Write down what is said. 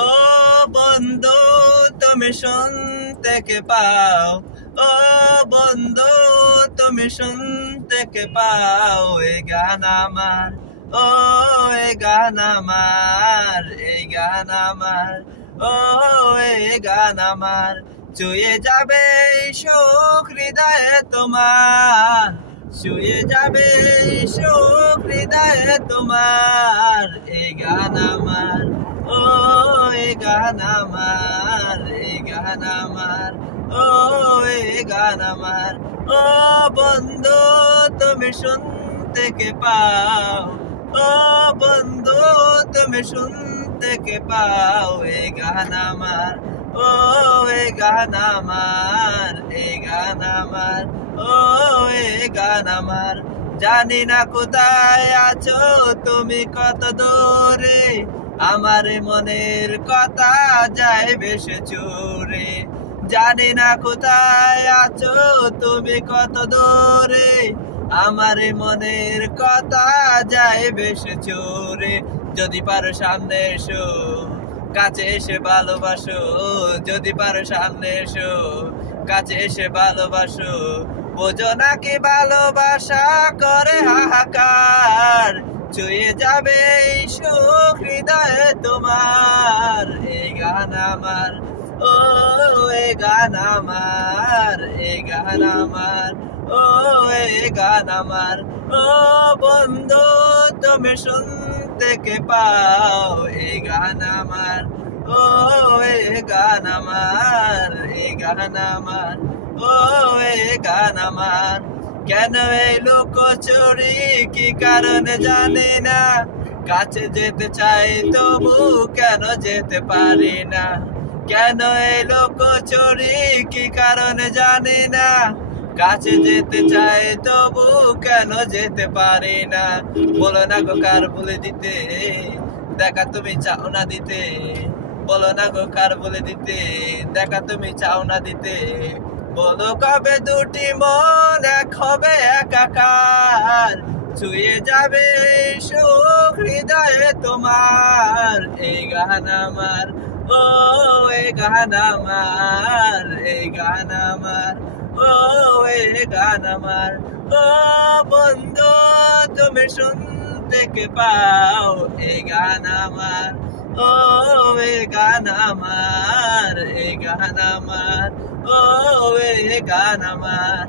ও বন্ধু তুমি শুনতে কে পাও, ও বন্ধু তুমি শুনতে কে পাও, এই গান আমার, ও এই গান আমার, এই গান আমার, ও এই গান আমার, ছুঁয়ে যাবে এই সুখ হৃদয়ে তোমার, ছুঁয়ে যাবে এই সুখ হৃদয়ে তোমার, এই গান আমার, ও এই গান আমার, এই গান আমার, ও এই গান আমার, ও বন্ধু তুমি শুনতে কে পাও, ও বন্ধু তুমি শুনতে কে পাও, এই গান আমার, ও এই গান আমার, এই গান আমার, ও এই গান আমার, জানি না কোথায় আছো তুমি কত দূরে, আমার মনের কথা যায় বেশি চুরে, জানি না কোথায় আছো তুমি কত দূরে, আমার মনের কথা যায় বেশি চুরে, যদি পারো সামনে এসো, কাছে এসে ভালোবাসো, যদি পারো সামনে এসো, কাছে এসে ভালোবাসো, বোঝো নাকি ভালোবাসা করে হাহাকার, ছুঁয়ে যাবে এই সুখ হৃদয়ে তোমার, এই গান আমার, ও এই গান আমার, এই গান আমার, ও এই গান আমার, ও বন্ধু তুমি শুনতে কে পাও, এই গান আমার, ও এই গান আমার, এই গান আমার, ও এই গান আমার, কেন এই লুকোচুরি কি কারণে জানি না, কাছে যেতে চাই তবু কেন যেতে পারি না, কেন এই লুকোচুরি কি কারণে জানি না, কাছে যেতে চাই তবু কেন যেতে পারি না, বলো না গো কার বলে দিতে, দেখা তুমি চাও না দিতে, বলো না গো কার বলে দিতে, দেখা তুমি চাও না দিতে, বলো কবে দুটি মন এক হবে একাকার, ছুঁয়ে যাবে এই সুখ হৃদয়ে তোমার, এই গান আমার, ও এই গান আমার, এই গান আমার, ও এই গান আমার, ও বন্ধু তুমি শুনতে কে পাও, এই গান আমার, ও এই গান আমার, এই গান আমার, ও এই গান আমার।